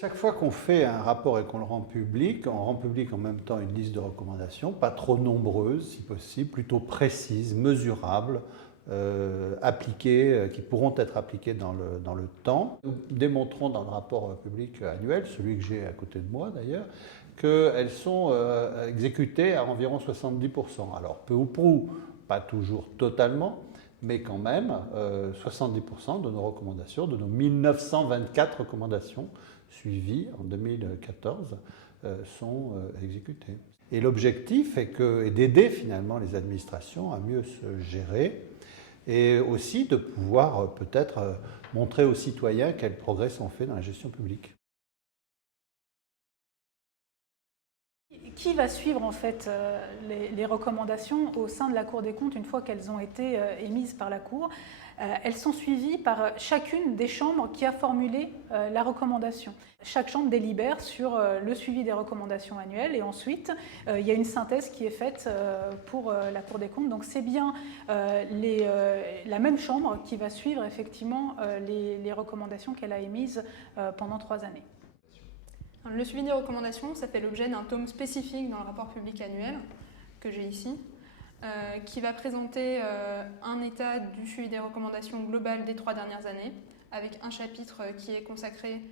Chaque fois qu'on fait un rapport et qu'on le rend public, on rend public en même temps une liste de recommandations, pas trop nombreuses si possible, plutôt précises, mesurables, appliquées, qui pourront être appliquées dans le temps. Nous démontrons dans le rapport public annuel, celui que j'ai à côté de moi d'ailleurs, qu'elles sont exécutées à environ 70%. Alors peu ou prou, pas toujours totalement, mais quand même 70% de nos recommandations, de nos 1924 recommandations suivies en 2014 sont exécutées. Et l'objectif est d'aider finalement les administrations à mieux se gérer et aussi de pouvoir peut-être montrer aux citoyens quels progrès sont faits dans la gestion publique. Qui va suivre en fait les recommandations au sein de la Cour des comptes une fois qu'elles ont été émises par la Cour? Elles sont suivies par chacune des chambres qui a formulé la recommandation. Chaque chambre délibère sur le suivi des recommandations annuelles et ensuite il y a une synthèse qui est faite pour la Cour des comptes. Donc c'est bien la même chambre qui va suivre effectivement les recommandations qu'elle a émises pendant 3 années. Le suivi des recommandations, ça fait l'objet d'un tome spécifique dans le rapport public annuel que j'ai ici, qui va présenter un état du suivi des recommandations globales des 3 dernières années, avec un chapitre qui est consacré,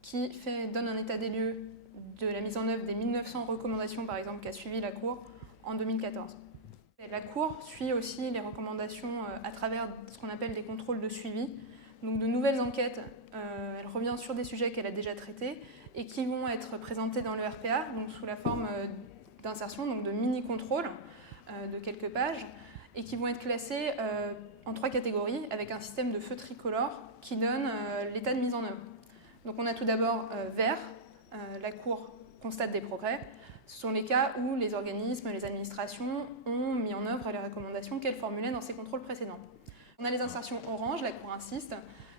qui donne un état des lieux de la mise en œuvre des 1900 recommandations, par exemple, qu'a suivi la Cour en 2014. Et la Cour suit aussi les recommandations à travers ce qu'on appelle des contrôles de suivi, donc de nouvelles enquêtes. Elle revient sur des sujets qu'elle a déjà traités et qui vont être présentés dans le RPA, donc sous la forme d'insertion, donc de mini-contrôles de quelques pages, et qui vont être classés en 3 catégories avec un système de feu tricolore qui donne l'état de mise en œuvre. Donc on a tout d'abord vert, la Cour constate des progrès. Ce sont les cas où les organismes, les administrations ont mis en œuvre les recommandations qu'elles formulaient dans ces contrôles précédents. On a les insertions orange, la Cour insiste.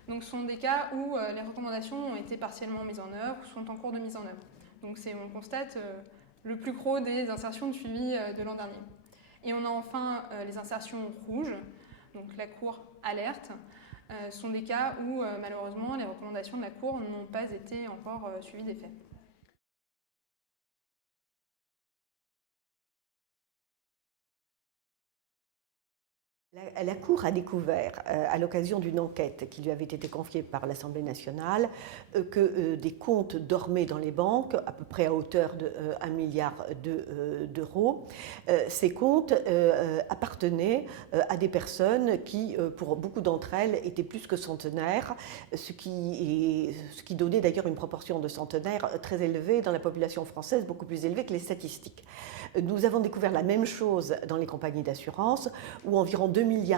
Donc ce sont des cas où les recommandations ont été partiellement mises en œuvre ou sont en cours de mise en œuvre. Donc on constate le plus gros des insertions de suivi de l'an dernier. Et on a enfin les insertions rouges, donc la Cour alerte. Ce sont des cas où malheureusement les recommandations de la Cour n'ont pas été encore suivies d'effet. La Cour a découvert, à l'occasion d'une enquête qui lui avait été confiée par l'Assemblée nationale, que des comptes dormaient dans les banques, à peu près à hauteur de 1 milliard d'euros. Ces comptes appartenaient à des personnes qui, pour beaucoup d'entre elles, étaient plus que centenaires, ce qui donnait d'ailleurs une proportion de centenaires très élevée dans la population française, beaucoup plus élevée que les statistiques. Nous avons découvert la même chose dans les compagnies d'assurance, où environ 2,7 milliards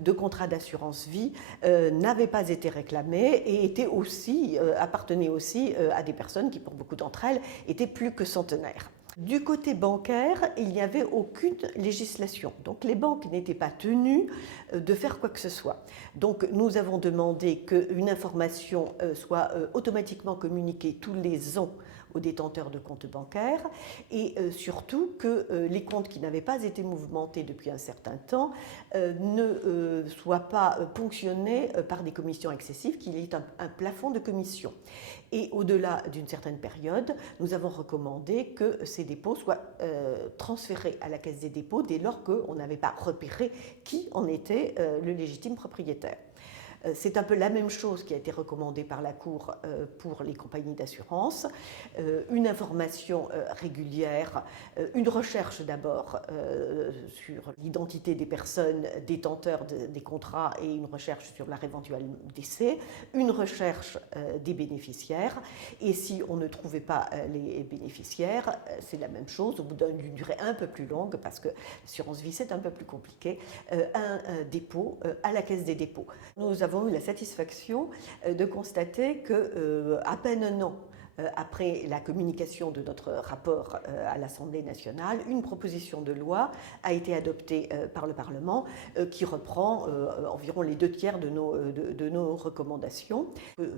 de contrats d'assurance vie n'avaient pas été réclamés et appartenaient aussi à des personnes qui, pour beaucoup d'entre elles, étaient plus que centenaires. Du côté bancaire, il n'y avait aucune législation. Donc les banques n'étaient pas tenues de faire quoi que ce soit. Donc nous avons demandé qu'une information soit automatiquement communiquée tous les ans aux détenteurs de comptes bancaires et surtout que les comptes qui n'avaient pas été mouvementés depuis un certain temps ne soient pas ponctionnés par des commissions excessives, qu'il y ait un plafond de commission. Et au-delà d'une certaine période, nous avons recommandé que ces dépôts soient transférés à la Caisse des dépôts dès lors qu'on n'avait pas repéré qui en était le légitime propriétaire. C'est un peu la même chose qui a été recommandée par la Cour pour les compagnies d'assurance. Une information régulière, une recherche d'abord sur l'identité des personnes détenteurs des contrats et une recherche sur leur éventuel décès, une recherche des bénéficiaires. Et si on ne trouvait pas les bénéficiaires, c'est la même chose, au bout d'une durée un peu plus longue, parce que l'assurance vie c'est un peu plus compliqué, un dépôt à la Caisse des dépôts. Nous avons eu la satisfaction de constater qu'à peine un an après la communication de notre rapport à l'Assemblée nationale, une proposition de loi a été adoptée par le Parlement qui reprend environ les 2/3 de nos recommandations.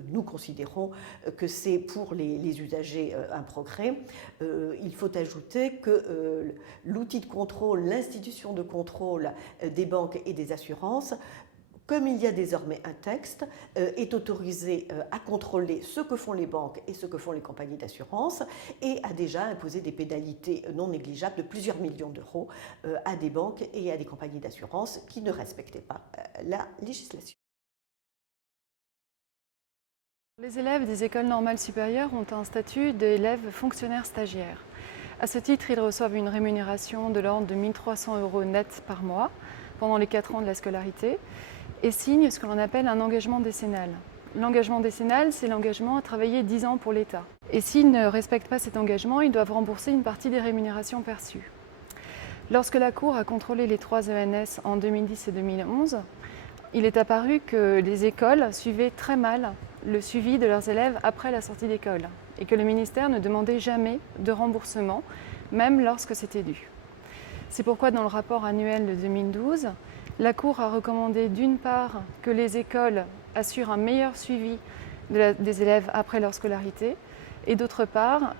Nous considérons que c'est pour les usagers un progrès. Il faut ajouter que l'outil de contrôle, l'institution de contrôle des banques et des assurances comme il y a désormais un texte, est autorisé à contrôler ce que font les banques et ce que font les compagnies d'assurance et a déjà imposé des pénalités non négligeables de plusieurs millions d'euros à des banques et à des compagnies d'assurance qui ne respectaient pas la législation. Les élèves des écoles normales supérieures ont un statut d'élèves fonctionnaires stagiaires. À ce titre, ils reçoivent une rémunération de l'ordre de 1 300 € net par mois pendant les 4 ans de la scolarité et signent ce que l'on appelle un engagement décennal. L'engagement décennal, c'est l'engagement à travailler 10 ans pour l'État. Et s'ils ne respectent pas cet engagement, ils doivent rembourser une partie des rémunérations perçues. Lorsque la Cour a contrôlé les 3 ENS en 2010 et 2011, il est apparu que les écoles suivaient très mal le suivi de leurs élèves après la sortie d'école et que le ministère ne demandait jamais de remboursement, même lorsque c'était dû. C'est pourquoi dans le rapport annuel de 2012, la Cour a recommandé d'une part que les écoles assurent un meilleur suivi des élèves après leur scolarité et d'autre part,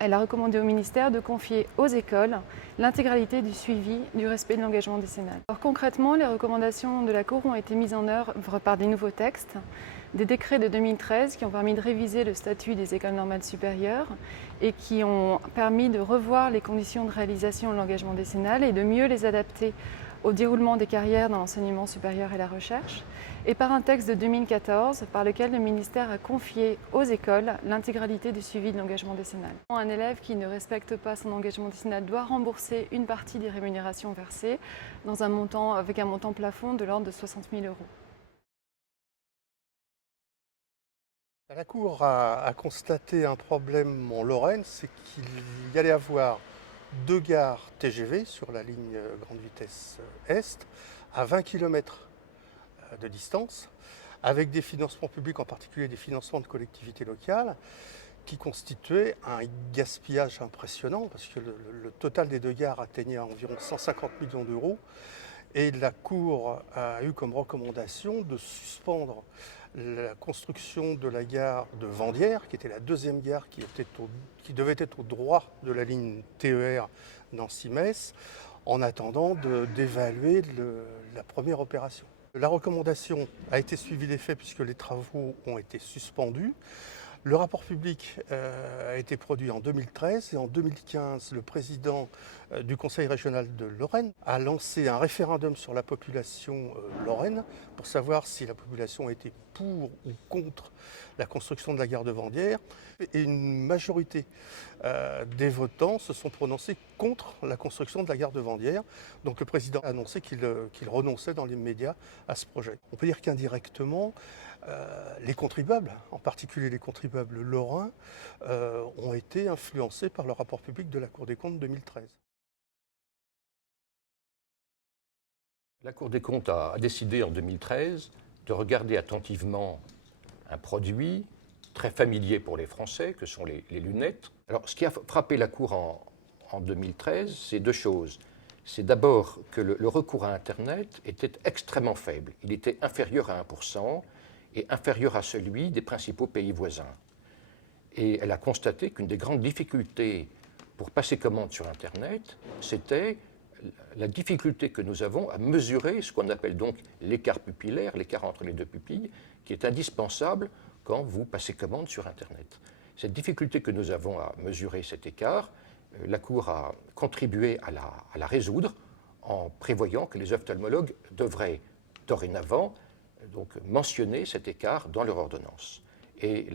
elle a recommandé au ministère de confier aux écoles l'intégralité du suivi du respect de l'engagement décennal. Alors concrètement, les recommandations de la Cour ont été mises en œuvre par des nouveaux textes, des décrets de 2013 qui ont permis de réviser le statut des écoles normales supérieures et qui ont permis de revoir les conditions de réalisation de l'engagement décennal et de mieux les adapter au déroulement des carrières dans l'enseignement supérieur et la recherche, et par un texte de 2014 par lequel le ministère a confié aux écoles l'intégralité du suivi de l'engagement décennal. Un élève qui ne respecte pas son engagement décennal doit rembourser une partie des rémunérations versées avec un montant plafond de l'ordre de 60 000 €. La Cour a constaté un problème en Lorraine, c'est qu'il y allait avoir 2 gares TGV sur la ligne grande vitesse Est à 20 km de distance, avec des financements publics, en particulier des financements de collectivités locales, qui constituaient un gaspillage impressionnant, parce que le total des 2 gares atteignait environ 150 millions d'euros, et la Cour a eu comme recommandation de suspendre la construction de la gare de Vendières, qui était la 2e gare qui devait être au droit de la ligne TER Nancy-Metz, en attendant d'évaluer la première opération. La recommandation a été suivie des faits puisque les travaux ont été suspendus. Le rapport public a été produit en 2013 et en 2015, le président du Conseil régional de Lorraine a lancé un référendum sur la population lorraine pour savoir si la population était pour ou contre la construction de la gare de Vendières. Et une majorité des votants se sont prononcés contre la construction de la gare de Vendières. Donc le président a annoncé qu'il renonçait dans les médias à ce projet. On peut dire qu'indirectement, les contribuables, en particulier les contribuables lorrains, ont été influencés par le rapport public de la Cour des comptes 2013. La Cour des comptes a décidé en 2013 de regarder attentivement un produit très familier pour les Français, que sont les lunettes. Alors, ce qui a frappé la Cour en 2013, c'est 2 choses. C'est d'abord que le recours à Internet était extrêmement faible. Il était inférieur à 1% et inférieur à celui des principaux pays voisins. Et elle a constaté qu'une des grandes difficultés pour passer commande sur Internet, c'était la difficulté que nous avons à mesurer ce qu'on appelle donc l'écart pupillaire, l'écart entre les 2 pupilles, qui est indispensable quand vous passez commande sur Internet. Cette difficulté que nous avons à mesurer cet écart, la Cour a contribué à la résoudre en prévoyant que les ophtalmologues devraient dorénavant donc, mentionner cet écart dans leur ordonnance. Et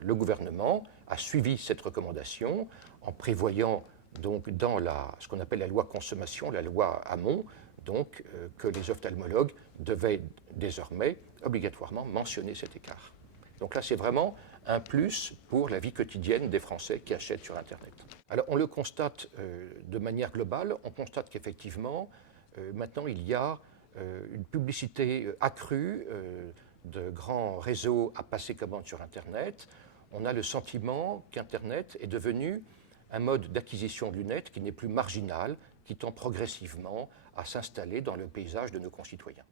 le gouvernement a suivi cette recommandation en prévoyant donc dans ce qu'on appelle la loi consommation, la loi Hamon, donc que les ophtalmologues devaient désormais obligatoirement mentionner cet écart. Donc là, c'est vraiment un plus pour la vie quotidienne des Français qui achètent sur Internet. Alors, on le constate de manière globale. On constate qu'effectivement, maintenant, il y a une publicité accrue de grands réseaux à passer commande sur Internet. On a le sentiment qu'Internet est devenu un mode d'acquisition de lunettes qui n'est plus marginal, qui tend progressivement à s'installer dans le paysage de nos concitoyens.